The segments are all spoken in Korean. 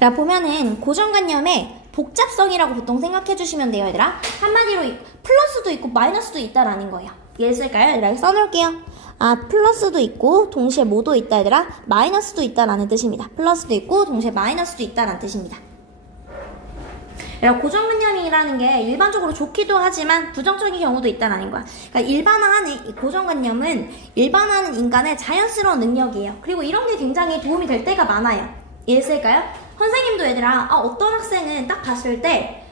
자, 보면은 고정관념의 복잡성이라고 보통 생각해 주시면 돼요, 얘들아. 한마디로 플러스도 있고 마이너스도 있다라는 거예요. 예를 쓸까요? 얘들아, 여기 써놓을게요. 플러스도 있고 동시에 뭐도 있다, 얘들아? 마이너스도 있다라는 뜻입니다. 플러스도 있고 동시에 마이너스도 있다라는 뜻입니다. 고정관념이라는 게 일반적으로 좋기도 하지만 부정적인 경우도 있다라는 거야. 그러니까 일반화하는 이 고정관념은 일반화하는 인간의 자연스러운 능력이에요. 그리고 이런 게 굉장히 도움이 될 때가 많아요. 예를 쓸까요? 선생님도 얘들아, 어떤 학생은 딱 봤을 때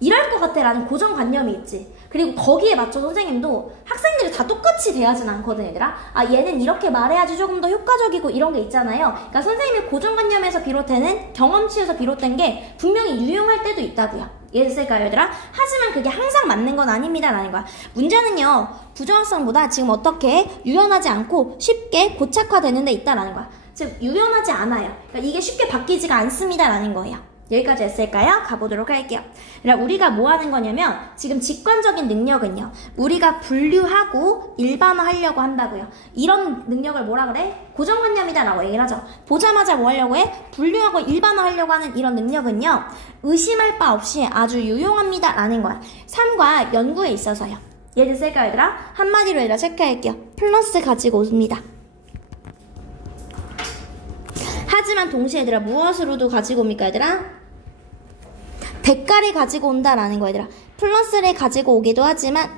이럴 것 같아 라는 고정관념이 있지. 그리고 거기에 맞춰 선생님도 학생들이 다 똑같이 대하진 않거든, 얘들아. 얘는 이렇게 말해야지 조금 더 효과적이고 이런 게 있잖아요. 그러니까 선생님의 고정관념에서 비롯되는 경험치에서 비롯된 게 분명히 유용할 때도 있다고요. 예를 들까요, 얘들아? 하지만 그게 항상 맞는 건 아닙니다 라는 거야. 문제는요, 부정학성보다 지금 어떻게 유연하지 않고 쉽게 고착화되는 데 있다라는 거야. 즉 유연하지 않아요. 그러니까 이게 쉽게 바뀌지가 않습니다 라는 거예요. 여기까지 했을까요? 가보도록 할게요. 그러니까 우리가 뭐 하는 거냐면 지금 직관적인 능력은요, 우리가 분류하고 일반화하려고 한다고요. 이런 능력을 뭐라 그래? 고정관념이다라고 얘기를 하죠. 보자마자 뭐 하려고 해? 분류하고 일반화하려고 하는 이런 능력은요, 의심할 바 없이 아주 유용합니다 라는 거야. 삶과 연구에 있어서요. 예를 들까요, 얘들아? 한마디로 얘들아 체크할게요. 플러스 가지고 옵니다. 하지만 동시에 얘들아 무엇으로도 가지고 옵니까, 얘들아? 대가를 가지고 온다라는 거, 얘들아. 플러스를 가지고 오기도 하지만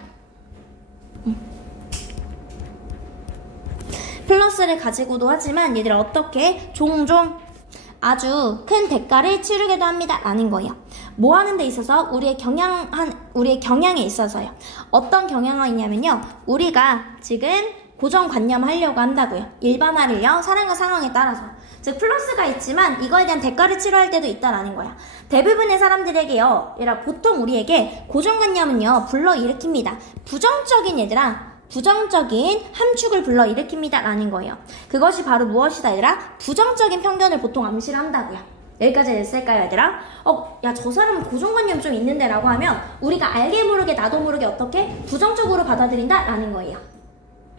플러스를 가지고도 하지만 얘들아 어떻게 종종 아주 큰 대가를 치르기도 합니다 라는 거예요. 뭐 하는 데 있어서? 우리의 경향에 있어서요. 어떤 경향이 있냐면요, 우리가 지금 고정관념 하려고 한다고요. 일반화를요, 사람과 상황에 따라서. 즉 플러스가 있지만 이거에 대한 대가를 치러야 때도 있다라는 거야. 대부분의 사람들에게요, 얘들아, 보통 우리에게 고정관념은요 불러일으킵니다. 부정적인 함축을 불러일으킵니다 라는 거예요. 그것이 바로 무엇이다, 얘들아? 부정적인 편견을 보통 암시를 한다고요. 여기까지 됐을까요, 얘들아? 야, 저 사람은 고정관념 좀 있는데 라고 하면 우리가 알게 모르게 나도 모르게 어떻게 부정적으로 받아들인다 라는 거예요.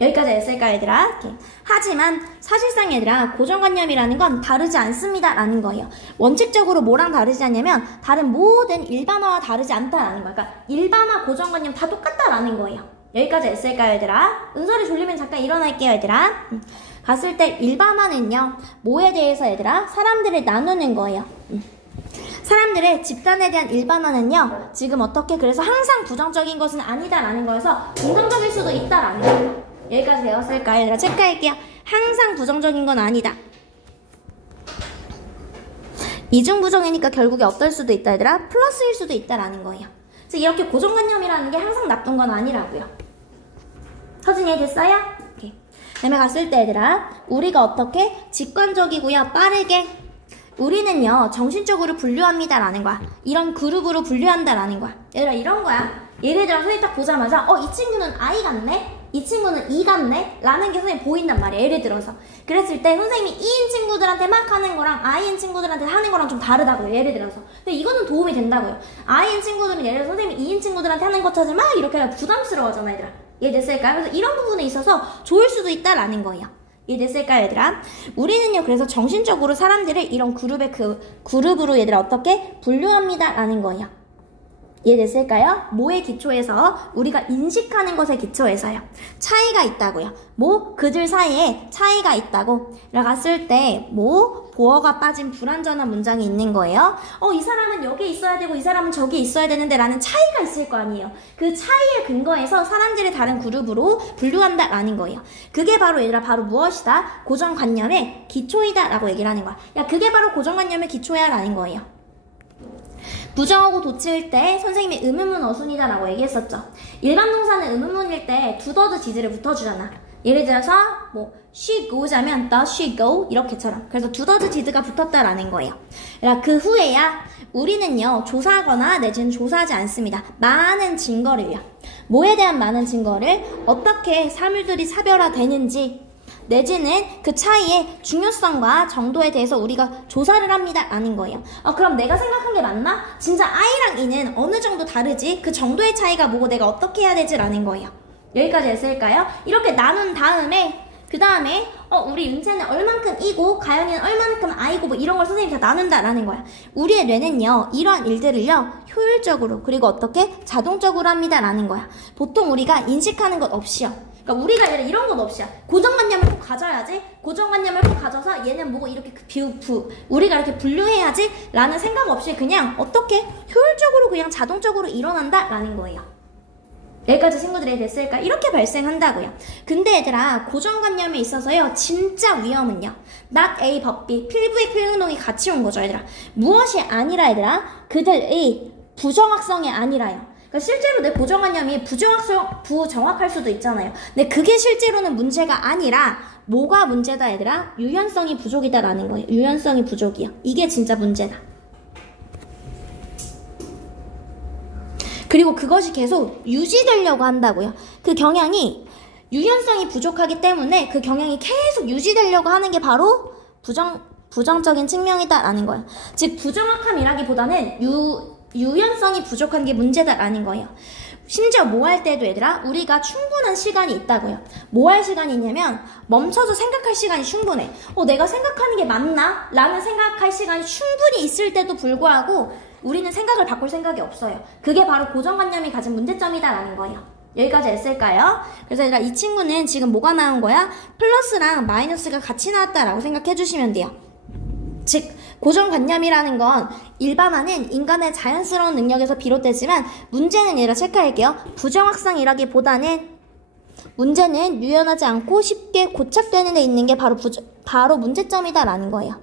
여기까지 했을까, 얘들아? 이렇게. 하지만 사실상 얘들아, 고정관념이라는 건 다르지 않습니다 라는 거예요. 원칙적으로 뭐랑 다르지 않냐면 다른 모든 일반화와 다르지 않다라는 거야. 그러니까 일반화, 고정관념 다 똑같다라는 거예요. 여기까지 했을까, 얘들아? 은설이 졸리면 잠깐 일어날게요, 얘들아. 갔을 때 일반화는요, 뭐에 대해서 얘들아? 사람들을 나누는 거예요. 사람들의 집단에 대한 일반화는요, 지금 어떻게, 그래서 항상 부정적인 것은 아니다라는 거여서 긍정적일 수도 있다라는 거예요. 여기까지 배웠을까요, 얘들아? 체크할게요. 항상 부정적인 건 아니다. 이중부정이니까 결국에 어떨 수도 있다, 얘들아? 플러스일 수도 있다라는 거예요. 즉 이렇게 고정관념이라는 게 항상 나쁜 건 아니라고요. 서준이 이해됐어요? 오케이. 다음에 갔을 때 얘들아, 우리가 어떻게 직관적이고요, 빠르게 우리는요 정신적으로 분류합니다 라는 거야. 이런 그룹으로 분류한다 라는 거야. 얘들아, 이런 거야. 예를 들어 선생님 딱 보자마자 이 친구는 I 같네? 이 친구는 E 같네? 라는 게 선생님 보인단 말이야. 예를 들어서. 그랬을 때 선생님이 E인 친구들한테 막 하는 거랑 I인 친구들한테 하는 거랑 좀 다르다고요. 예를 들어서. 근데 이거는 도움이 된다고요. I인 친구들은 예를 들어서 선생님이 E인 친구들한테 하는 것처럼 막 이렇게 하면 부담스러워하잖아, 얘들아. 이해됐을까요? 그래서 이런 부분에 있어서 좋을 수도 있다라는 거예요. 이해됐을까요, 얘들아? 우리는요, 그래서 정신적으로 사람들을 이런 그룹으로 얘들아 어떻게 분류합니다 라는 거예요. 이해됐을까요? 뭐의 기초에서? 우리가 인식하는 것의 기초에서요. 차이가 있다고요. 그들 사이에 차이가 있다고. 갔을 때 보어가 빠진 불완전한 문장이 있는 거예요. 이 사람은 여기 있어야 되고 이 사람은 저기 있어야 되는데 라는 차이가 있을 거 아니에요. 그 차이의 근거에서 사람들을 다른 그룹으로 분류한다 라는 거예요. 그게 바로 얘들아, 바로 무엇이다? 고정관념의 기초이다 라고 얘기를 하는 거야. 야, 그게 바로 고정관념의 기초야 라는 거예요. 부정하고 도치일 때 선생님이 의문문 어순이다 라고 얘기했었죠. 일반 동사는 의문문일 때 두더드 지즈를 붙어주잖아. 예를 들어서 she goes 하면 does she go? 이렇게처럼. 그래서 두더드 지즈가 붙었다라는 거예요. 그러니까 그 후에야 우리는요 조사하거나 내지는 조사하지 않습니다. 많은 증거를요. 뭐에 대한 많은 증거를? 어떻게 사물들이 사별화되는지 내지는 그 차이의 중요성과 정도에 대해서 우리가 조사를 합니다 라는 거예요. 그럼 내가 생각한 게 맞나? 진짜 I랑 E는 어느 정도 다르지? 그 정도의 차이가 뭐고 내가 어떻게 해야 되지? 라는 거예요. 여기까지 했을까요? 이렇게 나눈 다음에 그 다음에 우리 윤채는 얼만큼 이고 가연이는 얼만큼 아이고 뭐 이런 걸 선생님이 다 나눈다라는 거야. 우리의 뇌는요 이러한 일들을요 효율적으로 그리고 어떻게 자동적으로 합니다라는 거야. 보통 우리가 인식하는 것 없이요. 그러니까 우리가 이런 것 없이요. 고정관념을 꼭 가져야지. 고정관념을 꼭 가져서 얘는 뭐고 이렇게 우리가 이렇게 분류해야지 라는 생각 없이 그냥 어떻게 효율적으로 그냥 자동적으로 일어난다 라는 거예요. 여기까지 친구들이 됐을까? 이렇게 발생한다고요. 근데 얘들아 고정관념에 있어서요 진짜 위험은요 not A but B 필부의 필응동이 같이 온 거죠 얘들아. 무엇이 아니라 얘들아 그들의 부정확성이 아니라요. 그러니까 실제로 내 고정관념이 부정확할 수도 있잖아요. 근데 그게 실제로는 문제가 아니라 뭐가 문제다 얘들아? 유연성이 부족이다라는 거예요. 유연성이 부족이야. 이게 진짜 문제다. 그리고 그것이 계속 유지되려고 한다고요. 그 경향이 유연성이 부족하기 때문에 그 경향이 계속 유지되려고 하는 게 바로 부정적인 측면이다라는 거예요. 즉 부정확함이라기보다는 유연성이 부족한 게 문제다라는 거예요. 심지어 뭐 할 때도 얘들아 우리가 충분한 시간이 있다고요. 뭐 할 시간이 있냐면 멈춰서 생각할 시간이 충분해. 내가 생각하는 게 맞나? 라는 생각할 시간이 충분히 있을 때도 불구하고 우리는 생각을 바꿀 생각이 없어요. 그게 바로 고정관념이 가진 문제점이다라는 거예요. 여기까지 했을까요? 그래서 얘들아 이 친구는 지금 뭐가 나온 거야? 플러스랑 마이너스가 같이 나왔다라고 생각해 주시면 돼요. 즉 고정관념이라는 건 일반화는 인간의 자연스러운 능력에서 비롯되지만 문제는 얘들아 체크할게요. 부정확성이라기보다는 문제는 유연하지 않고 쉽게 고착되는 데 있는 게 바로 문제점이다라는 거예요.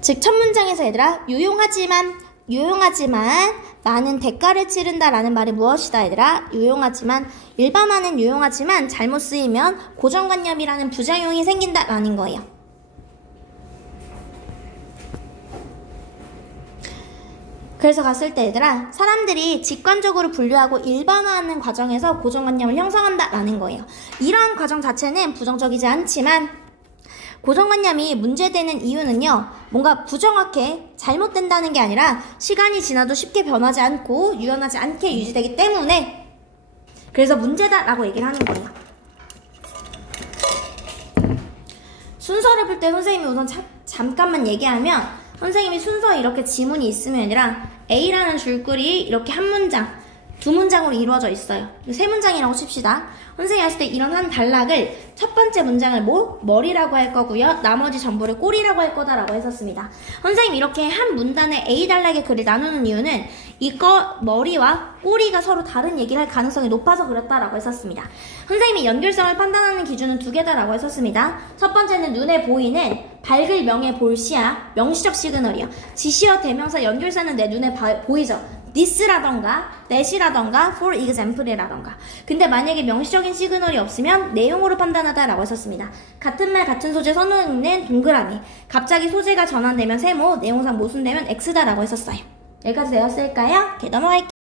즉 첫 문장에서 얘들아 유용하지만 많은 대가를 치른다라는 말이 무엇이다 얘들아? 일반화는 유용하지만 잘못 쓰이면 고정관념이라는 부작용이 생긴다라는 거예요. 그래서 갔을 때 얘들아 사람들이 직관적으로 분류하고 일반화하는 과정에서 고정관념을 형성한다라는 거예요. 이러한 과정 자체는 부정적이지 않지만 고정관념이 문제되는 이유는요 뭔가 부정확해 잘못된다는 게 아니라 시간이 지나도 쉽게 변하지 않고 유연하지 않게 유지되기 때문에 그래서 문제다라고 얘기를 하는 거예요. 순서를 풀 때 선생님이 우선 잠깐만 얘기하면 선생님이 순서에 이렇게 지문이 있으면 아니라 A라는 줄글이 이렇게 한 문장 두 문장으로 이루어져 있어요. 세 문장이라고 칩시다. 선생님이 했을 때 이런 한 단락을 첫 번째 문장을 머리라고 할 거고요. 나머지 전부를 꼬리라고 할 거다라고 했었습니다. 선생님이 이렇게 한 문단에 A 단락의 글을 나누는 이유는 이거 머리와 꼬리가 서로 다른 얘기를 할 가능성이 높아서 그렇다라고 했었습니다. 선생님이 연결성을 판단하는 기준은 두 개다라고 했었습니다. 첫 번째는 눈에 보이는 밝을 명의 볼시야 명시적 시그널이요. 지시어 대명사 연결사는 내 눈에 보이죠. this라던가 that이라던가 for example이라던가. 근데 만약에 명시적인 시그널이 없으면 내용으로 판단하다라고 했었습니다. 같은 말 같은 소재 선호있는 동그라미. 갑자기 소재가 전환되면 세모, 내용상 모순되면 x다라고 했었어요. 여기까지 되었을까요? 넘어갈게요.